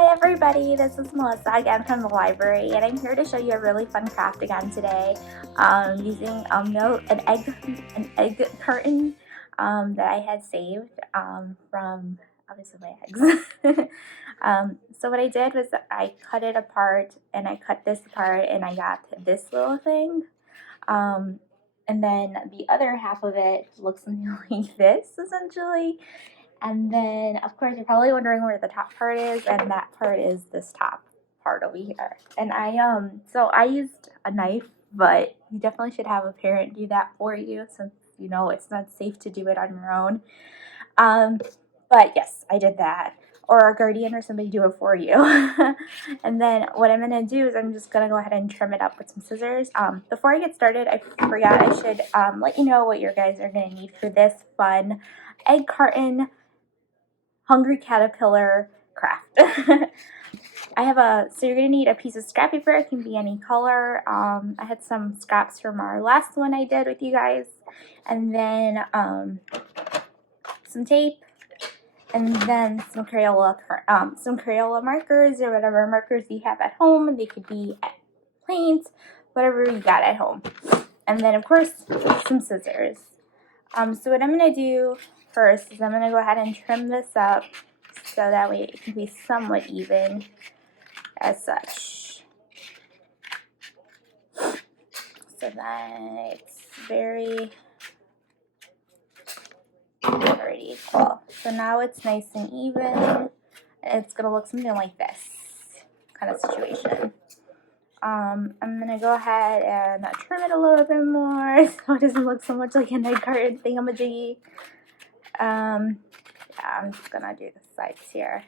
Hi everybody, this is Melissa again from the library, and I'm here to show you a really fun craft again today using an egg carton that I had saved from obviously my eggs. So what I did was I cut it apart, and I cut this apart, and I got this little thing. And then the other half of it looks something like this essentially. And then, of course, you're probably wondering where the top part is, and that part is this top part over here. And so I used a knife, but you definitely should have a parent do that for you, since you know it's not safe to do it on your own. But yes, I did that, or a guardian or somebody do it for you. And then what I'm gonna do is I'm just gonna go ahead and trim it up with some scissors. Before I get started, I forgot I should let you know what you guys are gonna need for this fun egg carton hungry caterpillar craft. So you're going to need a piece of scrap paper. It can be any color. I had some scraps from our last one I did with you guys. And then some tape. And then some Crayola markers or whatever markers you have at home. They could be paint, whatever you got at home. And then, of course, some scissors. So what I'm going to do first is I'm going to go ahead and trim this up so that way it can be somewhat even as such. So that it's very equal. So now it's nice and even. It's going to look something like this kind of situation. I'm going to go ahead and trim it a little bit more so it doesn't look so much like an egg carton thingamajiggy. Yeah, I'm just going to do the sides here.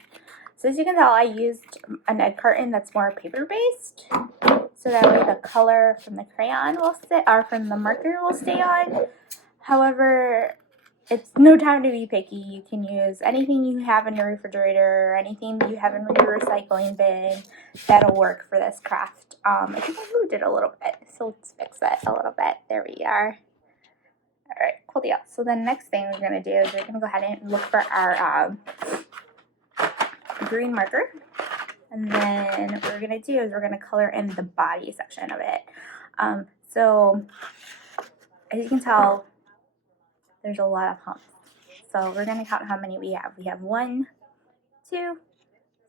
So as you can tell, I used an egg carton that's more paper-based, so that way the color from the crayon will stay, or from the marker will stay on. However, it's no time to be picky. You can use anything you have in your refrigerator or anything you have in your recycling bin. That'll work for this craft. I think I moved it a little bit, so let's fix that a little bit. There we are. Alright, cool deal. So the next thing we're going to do is we're going to go ahead and look for our green marker. And then what we're going to do is we're going to color in the body section of it. So as you can tell, there's a lot of humps. So we're going to count how many we have. We have 1, 2,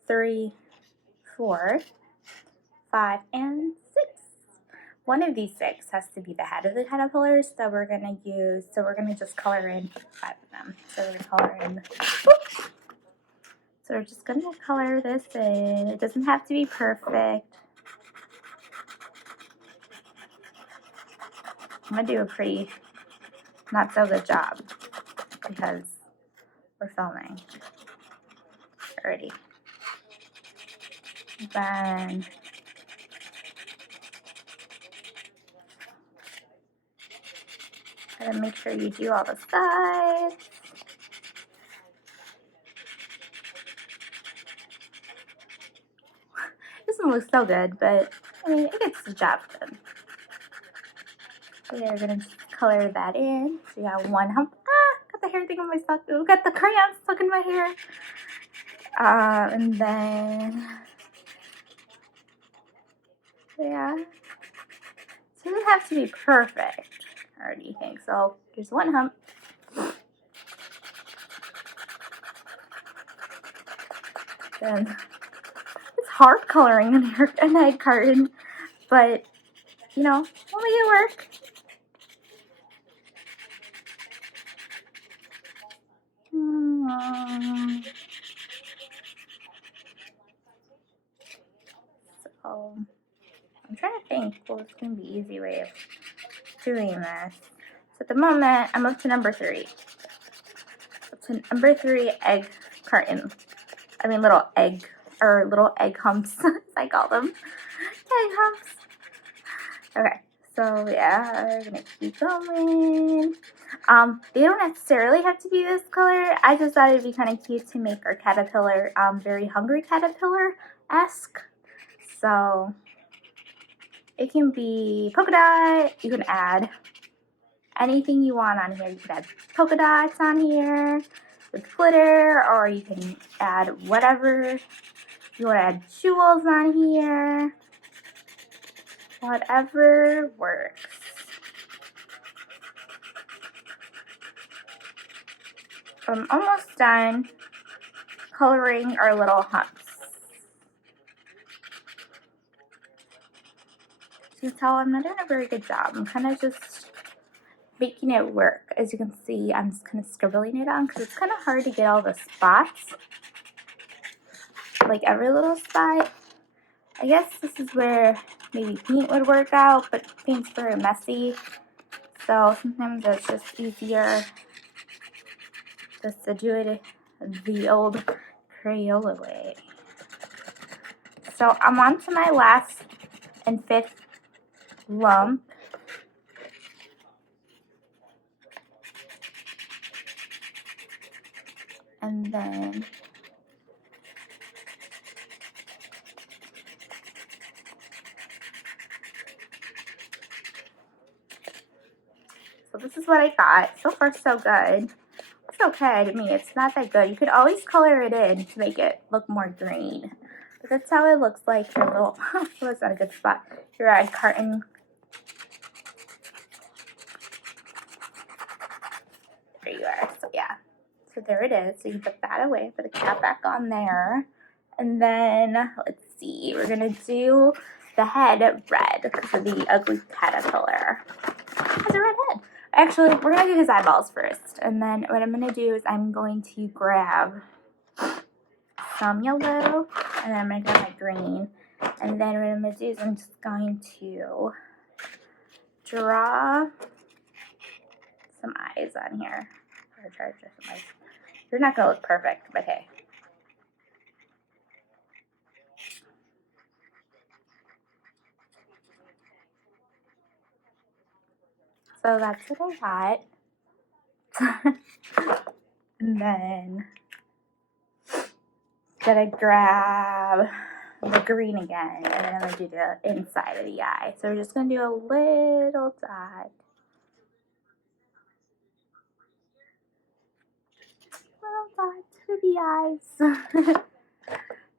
3, 4, 5, and 6. One of these 6 has to be the head of the caterpillar, so we're going to just color in 5 of them. So we're going to color in, whoops. So we're just going to color this in. It doesn't have to be perfect. I'm going to do a pretty not so good job because we're filming already. Then gotta make sure you do all the sides. This one looks so good, but I mean, it gets the job done. So yeah, we're gonna just color that in. So you got 1 hump. Got the hair thing on my stuck. Ooh, got the crayon stuck in my hair. And then yeah, so it doesn't have to be perfect or anything. So there's 1 hump. Then it's hard coloring an egg carton, but you know, we'll make it work. So I'm trying to think what's going to be an easy way of doing this. So at the moment, I'm up to number 3. Up to number 3 egg carton. I mean little egg humps, as I call them. Egg humps. Okay, so yeah, we're going to keep going. They don't necessarily have to be this color. I just thought it'd be kind of cute to make our caterpillar very hungry caterpillar-esque. So it can be polka dot. You can add anything you want on here. You could add polka dots on here. with glitter, or you can add whatever. You want to add jewels on here. Whatever works. I'm almost done coloring our little humps. As you can tell, I'm not doing a very good job. I'm kind of just making it work. As you can see, I'm just kind of scribbling it on because it's kind of hard to get all the spots. Like every little spot. I guess this is where maybe paint would work out, but paint's very messy. So sometimes it's just easier just to do it the old Crayola way. So I'm on to my last and fifth lump. And then so this is what I got. So far so good. It's okay to me. It's not that good. You could always color it in to make it look more green. But that's how it looks like your little oh, that's not a good spot. Your egg carton. There you are. So yeah. So there it is. So you can put that away, put the cap back on there. And then, let's see, we're going to do the head red because of the ugly caterpillar. It has a red head. Actually, we're going to do his eyeballs first. And then what I'm going to do is I'm going to grab some yellow, and then I'm going to grab my green. And then what I'm going to do is I'm just going to draw some eyes on here. I'm try to draw some eyes. They're not going to look perfect, but hey. So that's what I got. And then gonna grab the green again, and then I'm gonna do the inside of the eye. So we're just gonna do a little dot. Little dot to the eyes.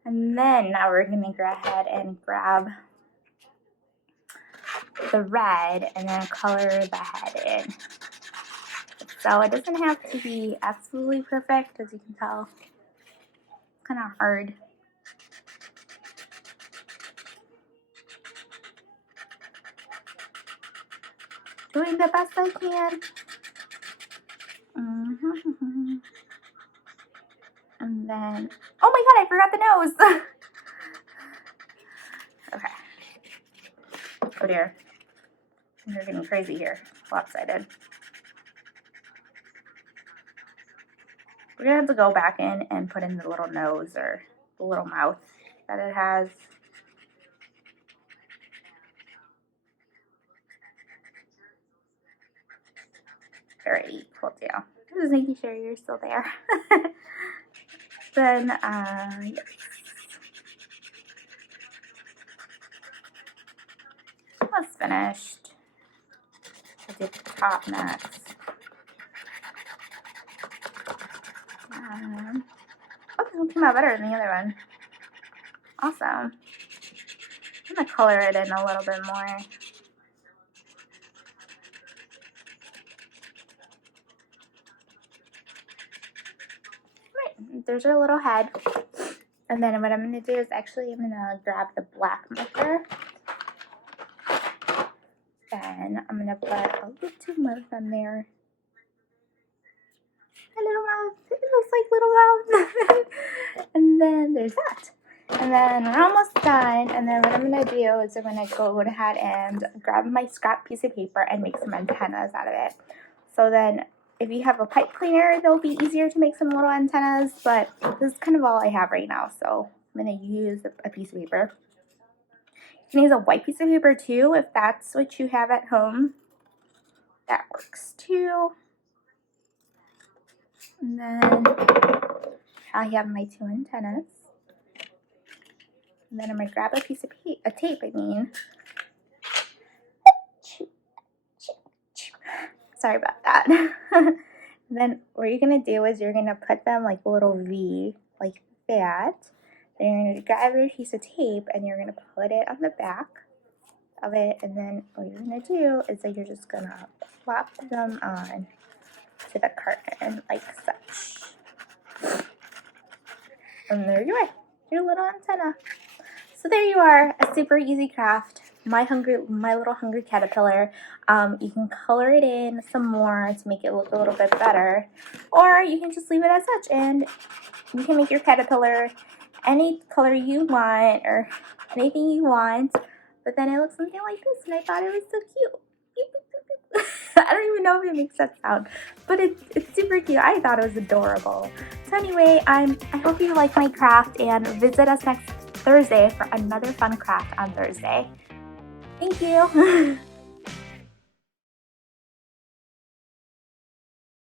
And then now we're gonna go ahead and grab the red and then color the head in. So it doesn't have to be absolutely perfect, as you can tell. It's kind of hard. Doing the best I can. And then, oh my god, I forgot the nose. Okay. Oh dear. You're getting crazy here. Lopsided. We're gonna have to go back in and put in the little nose or the little mouth that it has. Alrighty, cool deal. I'm just making sure you're still there. Then, yes. Almost finished. I'll do the top next. Oh, this one came out better than the other one. Awesome. I'm gonna color it in a little bit more. Right, there's our little head. And then what I'm gonna do is actually I'm gonna grab the black marker. Then I'm gonna put a little mouth on there. A little mouth. It looks like little mouth. And then there's that. And then we're almost done. And then what I'm gonna do is I'm gonna go ahead and grab my scrap piece of paper and make some antennas out of it. So then if you have a pipe cleaner, it'll be easier to make some little antennas, but this is kind of all I have right now. So I'm gonna use a piece of paper. You can use a white piece of paper too if that's what you have at home. That works too. And then I have my two antennas. And then I'm going to grab a piece of tape, Sorry about that. Then what you're gonna do is you're gonna put them like a little V, like that. Then you're gonna grab your piece of tape and you're gonna put it on the back of it, and then what you're gonna do is that you're just gonna plop them on to the carton like such. And there you are, your little antenna. So there you are, a super easy craft. My little hungry caterpillar. You can color it in some more to make it look a little bit better, or you can just leave it as such, and you can make your caterpillar any color you want or anything you want. But then it looks something like this, and I thought it was so cute. I don't even know if it makes that sound, but it's super cute. I thought it was adorable. So anyway, I hope you like my craft, and visit us next Thursday for another fun craft on Thursday. Thank you.